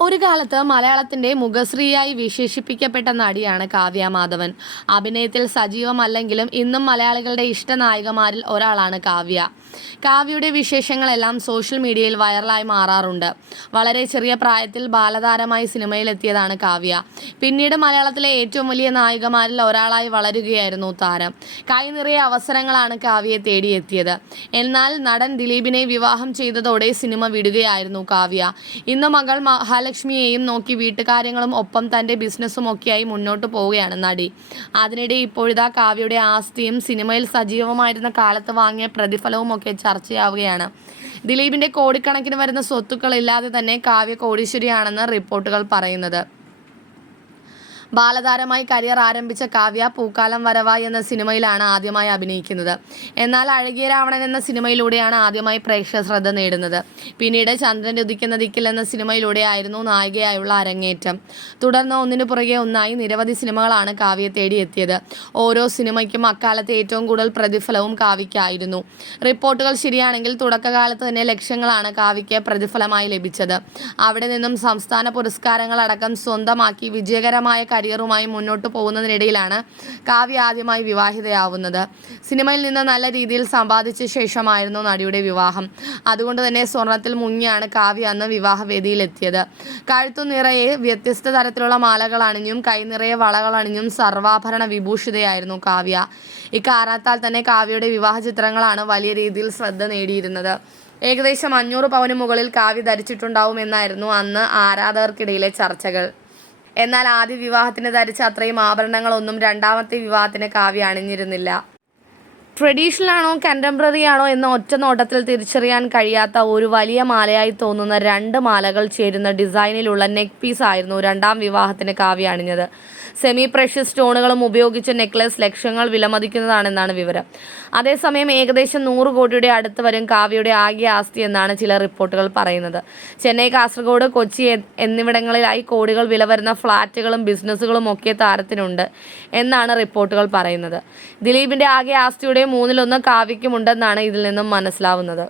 ഒരു കാലത്ത് മലയാളത്തിന്റെ മുഖശ്രീയായി വിശേഷിപ്പിക്കപ്പെട്ട നടിയാണ് കാവ്യ മാധവൻ. അഭിനയത്തിൽ സജീവമല്ലെങ്കിലും ഇന്നും മലയാളികളുടെ ഇഷ്ടനായകമാരിൽ ഒരാളാണ് കാവ്യ. കാവ്യയുടെ വിശേഷങ്ങളെല്ലാം സോഷ്യൽ മീഡിയയിൽ വൈറലായി മാറാറുണ്ട്. വളരെ ചെറിയ പ്രായത്തിൽ ബാലതാരമായി സിനിമയിലെത്തിയതാണ് കാവ്യ. പിന്നീട് മലയാളത്തിലെ ഏറ്റവും വലിയ നായികമാരിൽ ഒരാളായി വളരുകയായിരുന്നു താരം. കൈ നിറയെ അവസരങ്ങളാണ് കാവ്യയെ തേടിയെത്തിയത്. എന്നാൽ നടൻ ദിലീപിനെ വിവാഹം ചെയ്തതോടെ സിനിമ വിടുകയായിരുന്നു കാവ്യ. ഇന്ന് മകൾ മഹാലക്ഷ്മിയെയും നോക്കി വീട്ടുകാര്യങ്ങളും ഒപ്പം തന്റെ ബിസിനസ്സും ഒക്കെയായി മുന്നോട്ട് പോവുകയാണ് നടി. അതിനിടെ ഇപ്പോഴിതാ കാവ്യയുടെ ആസ്തിയും സിനിമയിൽ സജീവമായിരുന്ന കാലത്ത് വാങ്ങിയ പ്രതിഫലവും ഒക്കെ ചർച്ചയാവുകയാണ്. ദിലീപിന്റെ കോടിക്കണക്കിന് വരുന്ന സ്വത്തുക്കൾ ഇല്ലാതെ തന്നെ കാവ്യ കോടീശ്വരിയാണെന്ന് റിപ്പോർട്ടുകൾ പറയുന്നത്. ബാലതാരമായി കരിയർ ആരംഭിച്ച കാവ്യ പൂക്കാലം വരവ എന്ന സിനിമയിലാണ് ആദ്യമായി അഭിനയിക്കുന്നത്. എന്നാൽ അഴകിയ രാവണൻ എന്ന സിനിമയിലൂടെയാണ് ആദ്യമായി പ്രേക്ഷക ശ്രദ്ധ നേടുന്നത്. പിന്നീട് ചന്ദ്രൻ ഉദിക്കുന്ന ദിക്കിൽ എന്ന സിനിമയിലൂടെയായിരുന്നു നായികയായുള്ള അരങ്ങേറ്റം. തുടർന്ന് ഒന്നിനു പുറകെ ഒന്നായി നിരവധി സിനിമകളാണ് കാവ്യ തേടിയെത്തിയത്. ഓരോ സിനിമയ്ക്കും അക്കാലത്തെ ഏറ്റവും കൂടുതൽ പ്രതിഫലവും കാവ്യയ്ക്കായിരുന്നു. റിപ്പോർട്ടുകൾ ശരിയാണെങ്കിൽ തുടക്കകാലത്ത് തന്നെ ലക്ഷ്യങ്ങളാണ് കാവ്യയ്ക്ക് പ്രതിഫലമായി ലഭിച്ചത്. അവിടെ നിന്നും സംസ്ഥാന പുരസ്കാരങ്ങളടക്കം സ്വന്തമാക്കി വിജയകരമായ കരിയറുമായി മുന്നോട്ട് പോകുന്നതിനിടയിലാണ് കാവ്യ ആദ്യമായി വിവാഹിതയാവുന്നത്. സിനിമയിൽ നിന്ന് നല്ല രീതിയിൽ സമ്പാദിച്ച ശേഷമായിരുന്നു നടിയുടെ വിവാഹം. അതുകൊണ്ട് തന്നെ സ്വർണത്തിൽ മുങ്ങിയാണ് കാവ്യ അന്ന് വിവാഹവേദിയിലെത്തിയത്. കഴുത്തു നിറയെ വ്യത്യസ്ത തരത്തിലുള്ള മാലകൾ അണിഞ്ഞും കൈ നിറയെ വളകൾ അണിഞ്ഞും സർവാഭരണ വിഭൂഷിതയായിരുന്നു കാവ്യ. ഇക്കാരണത്താൽ തന്നെ കാവ്യയുടെ വിവാഹ ചിത്രങ്ങളാണ് വലിയ രീതിയിൽ ശ്രദ്ധ നേടിയിരുന്നത്. ഏകദേശം അഞ്ഞൂറ് പവന് മുകളിൽ കാവ്യ ധരിച്ചിട്ടുണ്ടാവുമെന്നായിരുന്നു അന്ന് ആരാധകർക്കിടയിലെ ചർച്ചകൾ. എന്നാൽ ആദ്യ വിവാഹത്തിന് ധരിച്ച അത്രയും ആഭരണങ്ങളൊന്നും രണ്ടാമത്തെ വിവാഹത്തിന് കാവ്യ അണിഞ്ഞിരുന്നില്ല. ട്രഡീഷണൽ ആണോ കണ്ടംപററി ആണോ എന്ന ഒറ്റ നോട്ടത്തിൽ തിരിച്ചറിയാൻ കഴിയാത്ത ഒരു വലിയ മാലയായി തോന്നുന്ന രണ്ട് മാലകൾ ചേരുന്ന ഡിസൈനിലുള്ള നെക്ക് പീസ് ആയിരുന്നു രണ്ടാം വിവാഹത്തിന് കാവ്യ അണിഞ്ഞത്. സെമി പ്രഷ്യസ് സ്റ്റോണുകളും ഉപയോഗിച്ച നെക്ലസ് ലക്ഷങ്ങൾ വിലമതിക്കുന്നതാണെന്നാണ് വിവരം. അതേസമയം ഏകദേശം നൂറ് കോടിയുടെ അടുത്ത് വരും കാവ്യയുടെ ആകെ ആസ്തി എന്നാണ് ചില റിപ്പോർട്ടുകൾ പറയുന്നത്. ചെന്നൈ കാസർഗോഡ് കൊച്ചി എന്നിവിടങ്ങളിലായി കോടികൾ വില വരുന്ന ഫ്ളാറ്റുകളും ബിസിനസ്സുകളും ഒക്കെ താരത്തിനുണ്ട് എന്നാണ് റിപ്പോർട്ടുകൾ പറയുന്നത്. ദിലീപിന്റെ ആകെ ആസ്തിയുടെ മൂന്നിലൊന്ന് കാവ്യയ്ക്കുമുണ്ടെന്നാണ് ഇതിൽ നിന്നും മനസ്സിലാവുന്നത്.